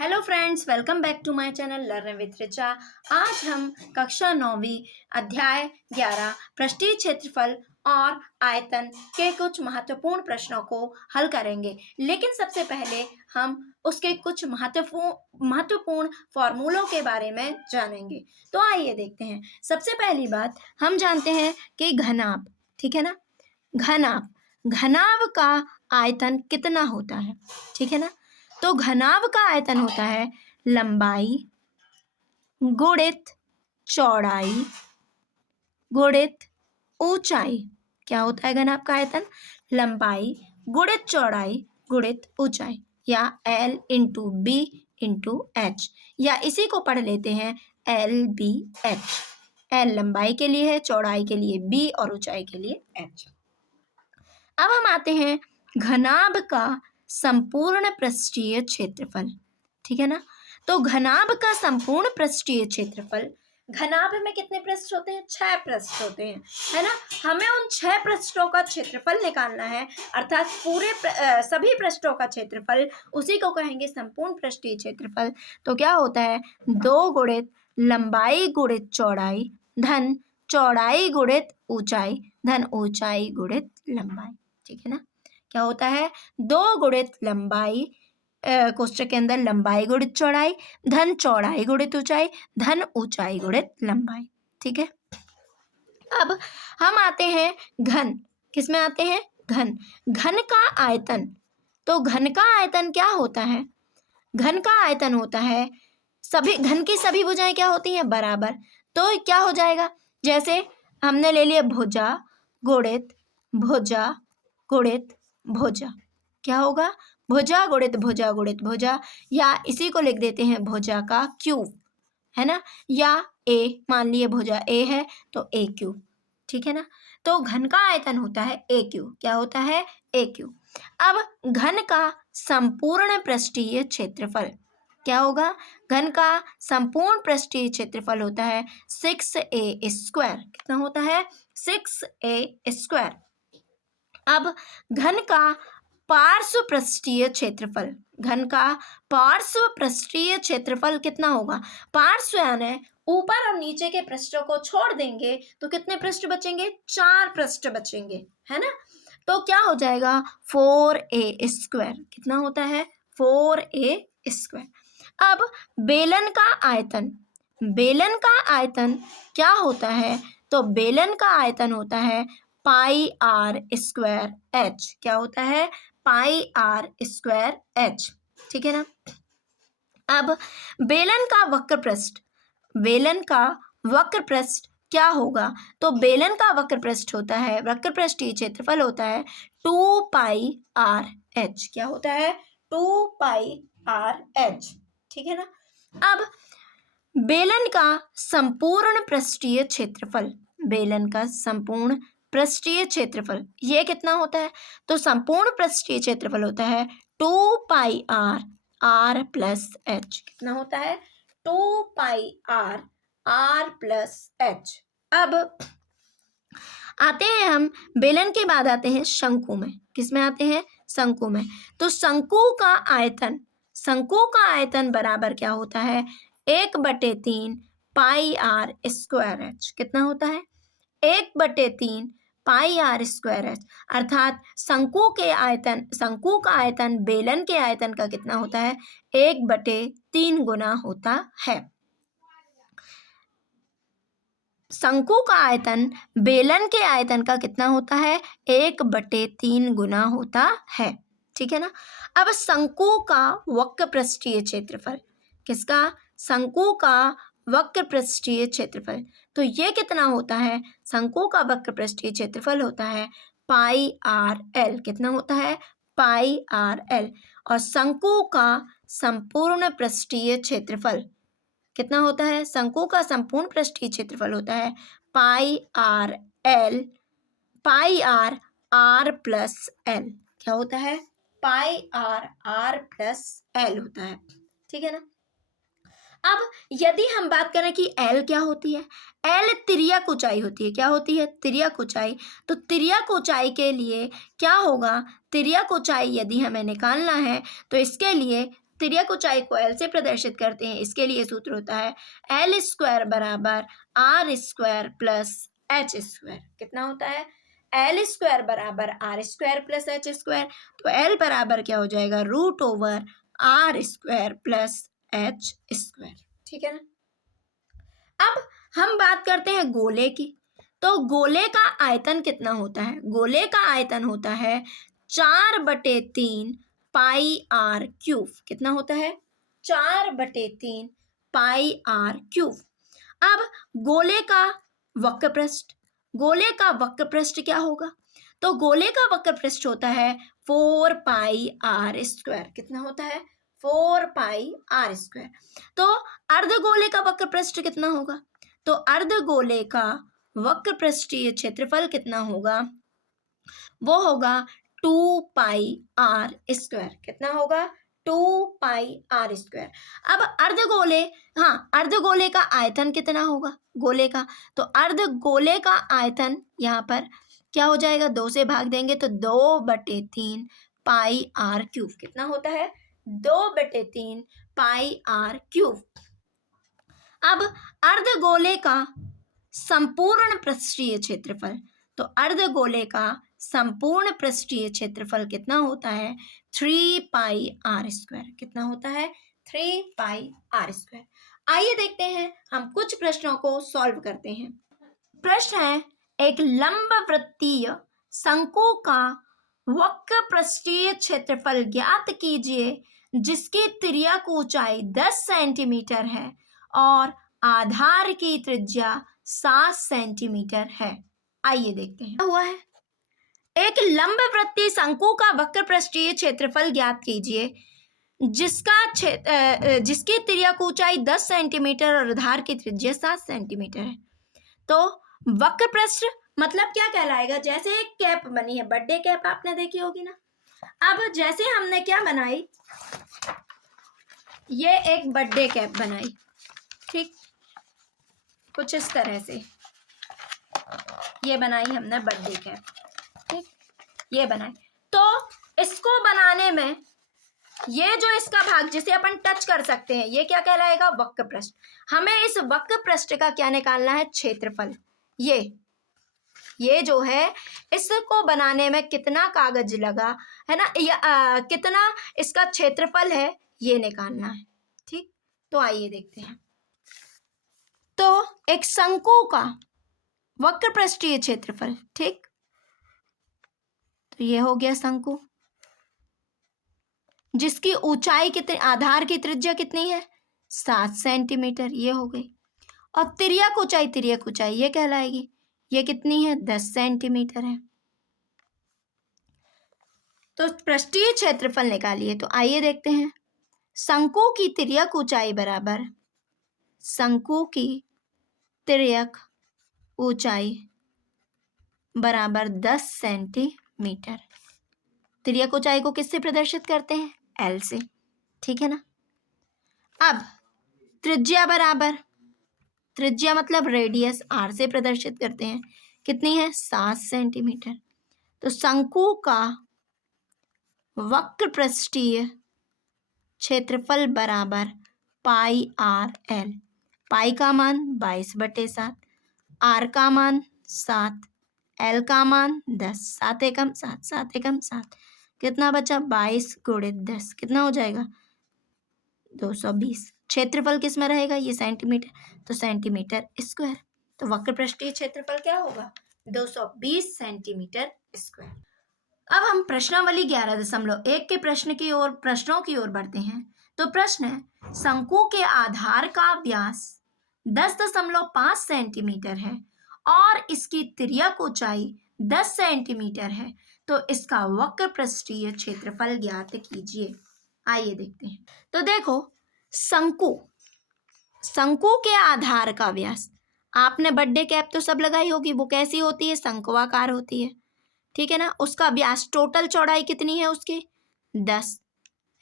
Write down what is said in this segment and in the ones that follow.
Hello friends, welcome back to my channel learn with Richa. आज हम कक्षा 9वीं अध्याय 11 पृष्ठीय क्षेत्रफल और आयतन के कुछ महत्वपूर्ण प्रश्नों को हल करेंगे। लेकिन सबसे पहले हम उसके कुछ महत्वपूर्ण फॉर्मूलों के बारे में जानेंगे। तो आइए देखते हैं। सबसे पहली बात हम जानते हैं कि घनाभ, ठीक है ना। घनाभ का आयतन कितना होता है, ठीक है ना। तो घनाभ का आयतन होता है लंबाई गुणित चौड़ाई गुणित ऊंचाई। क्या होता है घनाभ का आयतन? लंबाई गुणित चौड़ाई गुणित ऊंचाई, या L into B into H, या इसी को पढ़ लेते हैं LBH। L लंबाई के लिए है, चौड़ाई के लिए B और ऊंचाई के लिए H। अब हम आते हैं घनाभ का संपूर्ण पृष्ठीय क्षेत्रफल, ठीक है ना। तो घनाभ का संपूर्ण पृष्ठीय क्षेत्रफल, घनाभ में कितने पृष्ठ होते हैं? 6 पृष्ठ होते हैं, है ना। हमें उन 6 पृष्ठों का क्षेत्रफल निकालना है, अर्थात पूरे सभी पृष्ठों का क्षेत्रफल, उसी को कहेंगे संपूर्ण पृष्ठीय क्षेत्रफल। तो क्या होता है? 2 गुणित लंबाई गुणित चौड़ाई धन चौड़ाई गुणित ऊंचाई धन ऊंचाई गुणित लंबाई, ठीक है ना। क्या होता है? 2 गुणित लंबाई कोष्ठक के अंदर लंबाई गुणित चौड़ाई धन चौड़ाई गुणित ऊंचाई धन ऊंचाई गुणित लंबाई, ठीक है। अब हम आते हैं घन। किस में आते हैं? घन का आयतन। तो घन का आयतन क्या होता है? घन का आयतन होता है, सभी घन की सभी भुजाएं क्या होती हैं? बराबर। तो क्या हो जाएगा? जैसे हमने ले लिया भुजा गुणित भुजा गुणित भुजा, क्या होगा? भुजा गुणित भुजा गुणित भुजा, या इसी को लिख देते हैं भुजा का क्यूब, है ना। या a, मान लिए भुजा a है तो a क्यूब, ठीक है ना। तो घन का आयतन होता है a क्यूब। क्या होता है? a cube. अब घन का संपूर्ण पृष्ठीय क्षेत्रफल क्या होगा? घन का संपूर्ण पृष्ठीय क्षेत्रफल होता है 6a स्क्वायर। कितना होता है? 6a square. अब घन का पार्श्व पृष्ठीय क्षेत्रफल, घन का पार्श्व पृष्ठीय क्षेत्रफल कितना होगा? पार्श्व यानी ऊपर और नीचे के पृष्ठों को छोड़ देंगे तो कितने पृष्ठ बचेंगे? 4 पृष्ठ बचेंगे, है ना। तो क्या हो जाएगा? 4a square. कितना होता है? 4a square. अब बेलन का आयतन, बेलन का आयतन क्या होता है? तो बेलन का आयतन होता है पाई आर स्क्वायर एच। क्या होता है? पाई आर स्क्वायर एच, ठीक है ना। अब बेलन का वक्र पृष्ठ, बेलन का वक्र पृष्ठ क्या होगा? तो बेलन का वक्र पृष्ठ होता है, वक्र पृष्ठीय क्षेत्रफल होता है 2 पाई आर एच। क्या होता है? 2 पाई आर एच, ठीक है ना। अब बेलन का संपूर्ण पृष्ठीय क्षेत्रफल, बेलन का संपूर्ण पृष्ठीय क्षेत्रफल ये कितना होता है? तो संपूर्ण पृष्ठीय क्षेत्रफल होता है 2 पाई आर आर प्लस एच। कितना होता है? 2 पाई आर आर प्लस एच। अब आते हैं हम बेलन के बाद आते हैं शंकु में। किस में आते हैं? शंकु में। तो शंकु का आयतन, शंकु का आयतन बराबर क्या होता है? 1/3 पाई आर स्क्वायर एच। कितना होता है? 1/3 पाई आर स्क्वायर एच। अर्थात शंकु के आयतन, शंकु का आयतन बेलन के आयतन का कितना होता है? 1/3 गुना होता है। शंकु का आयतन बेलन के आयतन का कितना होता है? 1/3 गुना होता है, ठीक है ना। अब शंकु का वक्र पृष्ठीय क्षेत्रफल, किसका? शंकु का वक्र पृष्ठीय क्षेत्रफल। तो ये कितना होता है? शंकु का वक्र पृष्ठीय क्षेत्रफल होता है पाई आर एल। कितना होता है? Pi R L. और शंकु का संपूर्ण पृष्ठीय क्षेत्रफल कितना होता है? शंकु का संपूर्ण पृष्ठीय क्षेत्रफल होता है pi R L, pi R R plus L. क्या होता है? Pi R R plus L होता है, ठीक है ना। अब यदि हम बात करें कि एल क्या होती है? एल तिर्यक ऊंचाई होती है। क्या होती है? तिर्यक ऊंचाई। तो तिर्यक ऊंचाई के लिए क्या होगा? तिर्यक ऊंचाई यदि हमें निकालना है तो इसके लिए तिर्यक ऊंचाई को एल से प्रदर्शित करते हैं, इसके लिए सूत्र होता है एल स्क्वायर बराबर R square plus H square. कितना होता है? एल स्क्वायर बराबर R square plus H square. तो एल बराबर क्या हो जाएगा? Root over R square plus H square. ठीक है ना। अब हम बात करते हैं गोले की। तो गोले का आयतन कितना होता है? गोले का आयतन होता है 4/3 पाई आर क्यूब। कितना होता है? 4/3 पाई आर क्यूब। अब गोले का वक्रपृष्ठ, गोले का वक्रपृष्ठ क्या होगा? तो गोले का वक्रपृष्ठ होता है 4 पाई आर स्क्वायर। कितना होता है? 4 पाई आर स्क्वायर। तो अर्धगोले का वक्रपृष्ठ कितना होगा? तो अर्धगोले का वक्रपृष्ठीय क्षेत्रफल कितना होगा? वो होगा 2 पाई आर स्क्वायर। कितना होगा? 2 पाई आर स्क्वायर। अब अर्धगोले, अर्धगोले का आयतन कितना होगा गोले का? तो अर्धगोले का आयतन यहाँ पर क्या हो जाएगा? 2 से भाग देंगे तो 2/3 पाई आर क्यूब। कितना होता है? 2/3 पाई आर क्यूब। अब अर्धगोले का संपूर्ण पृष्ठीय क्षेत्रफल, तो अर्धगोले का संपूर्ण पृष्ठीय क्षेत्रफल कितना होता है? 3 पाई आर स्क्वायर। कितना होता है? 3 पाई आर स्क्वायर। आइए देखते हैं, हम कुछ प्रश्नों को सॉल्व करते हैं। प्रश्न है, एक लंबवृत्तीय शंकु का वक्र पृष्ठीय क्षेत्रफल ज्ञात कीजिए जिसकी तिर्यक ऊंचाई 10 सेंटीमीटर है और आधार की त्रिज्या 7 सेंटीमीटर है। आइए देखते हैं क्या हुआ है। एक लंबवृत्तीय शंकु का वक्र पृष्ठीय क्षेत्रफल ज्ञात कीजिए जिसकी तिर्यक ऊंचाई 10 सेंटीमीटर और आधार की त्रिज्या 7 सेंटीमीटर है। तो वक्र पृष्ठ मतलब क्या कहलाएगा? जैसे एक कैप बनी है, बर्थडे कैप आपने देखी होगी ना। अब जैसे हमने क्या बनाई, ये एक बर्थडे कैप बनाई, ठीक, कुछ इस तरह से ये बनाई हमने बर्थडे कैप, ठीक, ये बनाई। तो इसको बनाने में ये जो इसका भाग जिसे अपन टच कर सकते हैं, ये क्या कहलाएगा? वक्र पृष्ठ। हमें इस वक्र पृष्ठ का क्या निकालना है? क्षेत्रफल। ये जो है, इसको बनाने में कितना कागज लगा है ना, कितना इसका क्षेत्रफल है, ये निकालना है। ठीक, तो आइए देखते हैं। तो एक शंकु का वक्र पृष्ठीय क्षेत्रफल, ठीक, तो ये हो गया शंकु जिसकी ऊंचाई कितनी, आधार की त्रिज्या कितनी है? 7 सेंटीमीटर, ये हो गई। और तिर्यक ऊंचाई ये कहलाएगी, ये कितनी है? 10 सेंटीमीटर है। तो पृष्ठीय क्षेत्रफल निकालिए। तो आइए देखते हैं। शंकु की तिर्यक ऊंचाई बराबर, शंकु की तिर्यक ऊंचाई बराबर 10 सेंटीमीटर। तिर्यक ऊंचाई को किससे प्रदर्शित करते हैं? एल से, ठीक है ना। अब त्रिज्या बराबर, त्रिज्या मतलब रेडियस, आर से प्रदर्शित करते हैं। कितनी है? 7 सेंटीमीटर। तो शंकु का वक्र पृष्ठीय क्षेत्रफल बराबर पाई आर एल। पाई का मान 22/7, आर का मान 7, एल का मान 10। 7 एकम 7, 7 एकम 7, कितना बचा? 22 गुणित 10, कितना हो जाएगा? 220। क्षेत्रफल किस में रहेगा? ये सेंटीमीटर, तो सेंटीमीटर स्क्वायर। तो वक्र पृष्ठीय क्षेत्रफल क्या होगा? 220 सेंटीमीटर स्क्वायर। अब हम प्रश्नावली 11.1 के प्रश्नों की ओर बढ़ते हैं। तो प्रश्न है, शंकु के आधार का व्यास 10.5 सेंटीमीटर है और इसकी तिर्यक ऊंचाई 10 सेंटीमीटर है, तो इसका वक्र पृष्ठीय क्षेत्रफल ज्ञात कीजिए। आइए देखते हैं। तो देखो, शंकु के आधार का व्यास, आपने बर्थडे कैप तो सब लगाई होगी, वो कैसी होती है? शंक्वाकार होती है, ठीक है ना। उसका व्यास, टोटल चौड़ाई कितनी है उसकी? 10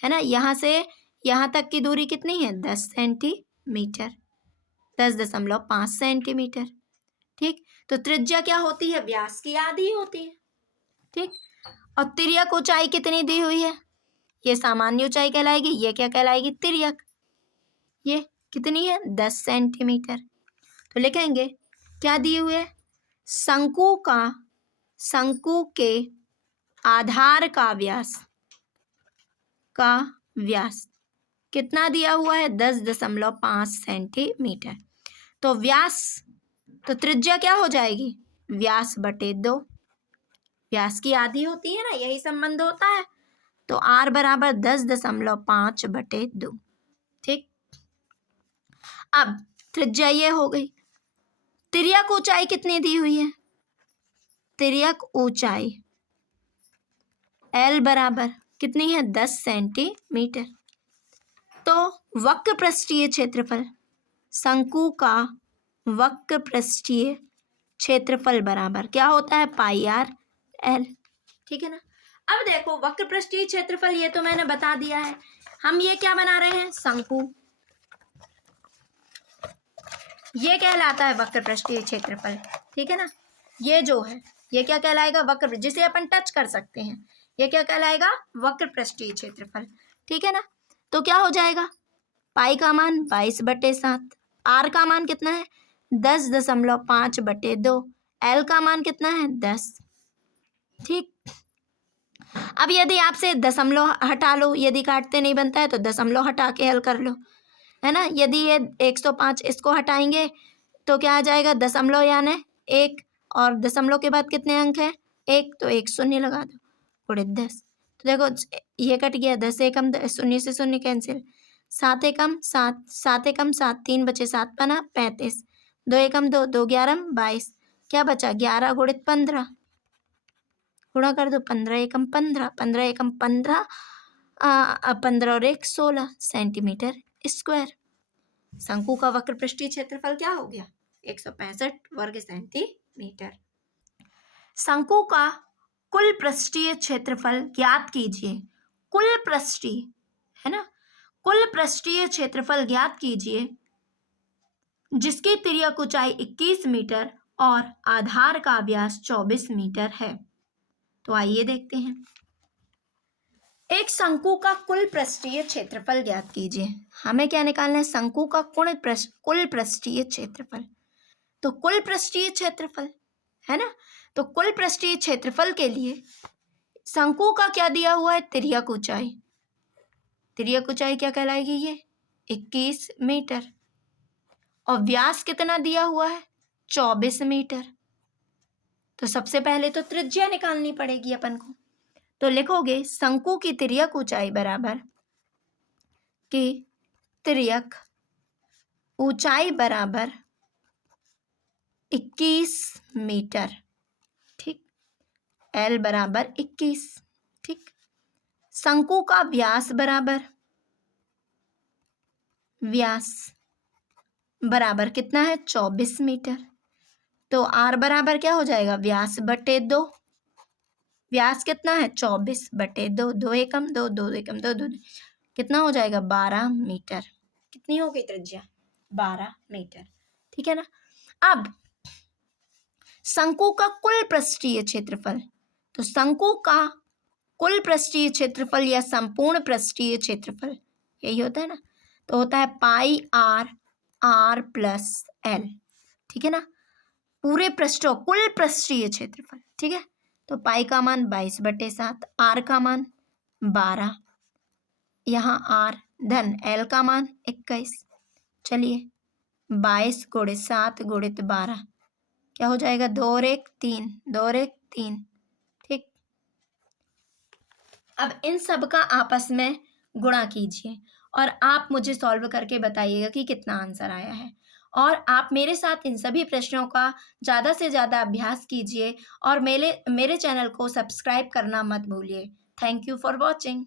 है ना। यहाँ से यहाँ तक की दूरी कितनी है? 10 सेंटीमीटर, 10.5 सेंटीमीटर, ठीक। तो त्रिज्या क्या होती है? व्यास की आधी होती है, ठीक। और तिर्यक ऊंचाई कितनी दी हुई है? ये सामान्य ऊंचाई कहलाएगी, ये क्या कहलाएगी, तिर्यक। ये कितनी है, 10 सेंटीमीटर। तो लिखेंगे क्या दिए हुए, शंकु के आधार का व्यास कितना दिया हुआ है, 10.5 सेंटीमीटर। तो व्यास, तो त्रिज्या क्या हो जाएगी, व्यास बटे 2, व्यास की आधी होती है ना, यही संबंध होता है। तो r बराबर 10.5 बटे 2। ठीक, अब त्रिज्या ये हो गई। तिर्यक ऊंचाई कितनी दी हुई है, तिर्यक ऊंचाई L बराबर कितनी है, 10 सेंटीमीटर। तो वक्र पृष्ठीय क्षेत्रफल, शंकु का वक्र पृष्ठीय क्षेत्रफल बराबर क्या होता है, पाई आर एल। ठीक है ना। अब देखो वक्र पृष्ठीय क्षेत्रफल, ये तो मैंने बता दिया है। हम ये क्या बना रहे हैं, शंकु, ये कहलाता है वक्र पृष्ठीय क्षेत्रफल। ठीक है ना। ये जो है ये क्या कहलाएगा, वक्र, जिसे अपन टच कर सकते हैं, ये क्या कहलाएगा, वक्र पृष्ठीय क्षेत्रफल। ठीक है ना। तो क्या हो जाएगा, पाई का मान 22/7, आर का मान कितना है, 10.5 बटे 2, एल का मान कितना है, 10। ठीक, अब यदि आपसे दशमलव हटा लो, यदि काटते नहीं बनता है तो दशमलव हटा के हल कर लो, है ना। यदि ये 105 इसको हटाएंगे तो क्या आ जाएगा, दशमलव यानी 1, और दशमलव के बाद कितने अंक हैं, 1, तो 1 शून्य लगा दो, गुणित 10। तो देखो ये कट गया, 10 एकम 0 से 0 कैंसिल, 7 एकम 7, 7 एकम 7, 3 बचे 7 पना 35, 2 एकम 2, 2 11 22, क्या बचा, 11 गुणित 15, गुणा कर दो, 15 एकम 15, 15 एकम 15, 15 और 1 16 सेंटीमीटर स्क्वायर। शंकु का वक्र पृष्ठीय क्षेत्रफल क्या हो गया, 165 वर्ग सेंटीमीटर। शंकु का कुल पृष्ठीय क्षेत्रफल ज्ञात कीजिए, कुल पृष्ठीय, है ना, कुल पृष्ठीय क्षेत्रफल ज्ञात कीजिए जिसकी तिर्यक ऊंचाई 21 मीटर और आधार का व्यास 24 मीटर है। तो आइए देखते हैं, एक शंकु का कुल पृष्ठीय क्षेत्रफल ज्ञात कीजिए। हमें क्या निकालना है, शंकु का कुल पृष्ठीय क्षेत्रफल। तो कुल पृष्ठीय क्षेत्रफल, है ना, तो कुल पृष्ठीय क्षेत्रफल के लिए शंकु का क्या दिया हुआ है, तिर्यक ऊंचाई, तिर्यक ऊंचाई क्या कहलाएगी, ये 21 मीटर, और व्यास कितना दिया हुआ है, 24 मीटर। तो सबसे पहले तो त्रिज्या निकालनी पड़ेगी अपन को। तो लिखोगे शंकु की तिर्यक ऊंचाई बराबर, की तिर्यक ऊंचाई बराबर 21 मीटर। ठीक, L बराबर 21। ठीक, शंकु का व्यास बराबर कितना है, 24 मीटर। तो R बराबर क्या हो जाएगा, व्यास बटे 2, व्यास कितना है, 24 बटे 2, 2 एकम 2, 2 एकम 2, 2 कितना हो जाएगा, 12 मीटर। कितनी हो गई त्रिज्या, 12 मीटर। ठीक है ना। अब शंकु का कुल पृष्ठीय क्षेत्रफल, तो शंकु का कुल पृष्ठीय क्षेत्रफल या संपूर्ण पृष्ठीय क्षेत्रफल यही होता है ना, तो होता है पाई आर प्लस एल। ठीक है ना, पूरे पृष्ठों कुल पृष्ठीय क्षेत्रफल। ठीक है, तो पाई का मान 22/7, आर का मान 12, यहाँ आर धन एल का मान 21। चलिए 22 गुणित 7 गुणित 12 क्या हो जाएगा, 2 और 1 3, 2 और 1 3। ठीक, अब इन सब का आपस में गुणा कीजिए और आप मुझे सॉल्व करके बताइएगा कि कितना आंसर आया है। और आप मेरे साथ इन सभी प्रश्नों का ज़्यादा से ज़्यादा अभ्यास कीजिए और मेरे चैनल को सब्सक्राइब करना मत भूलिए। Thank you for watching.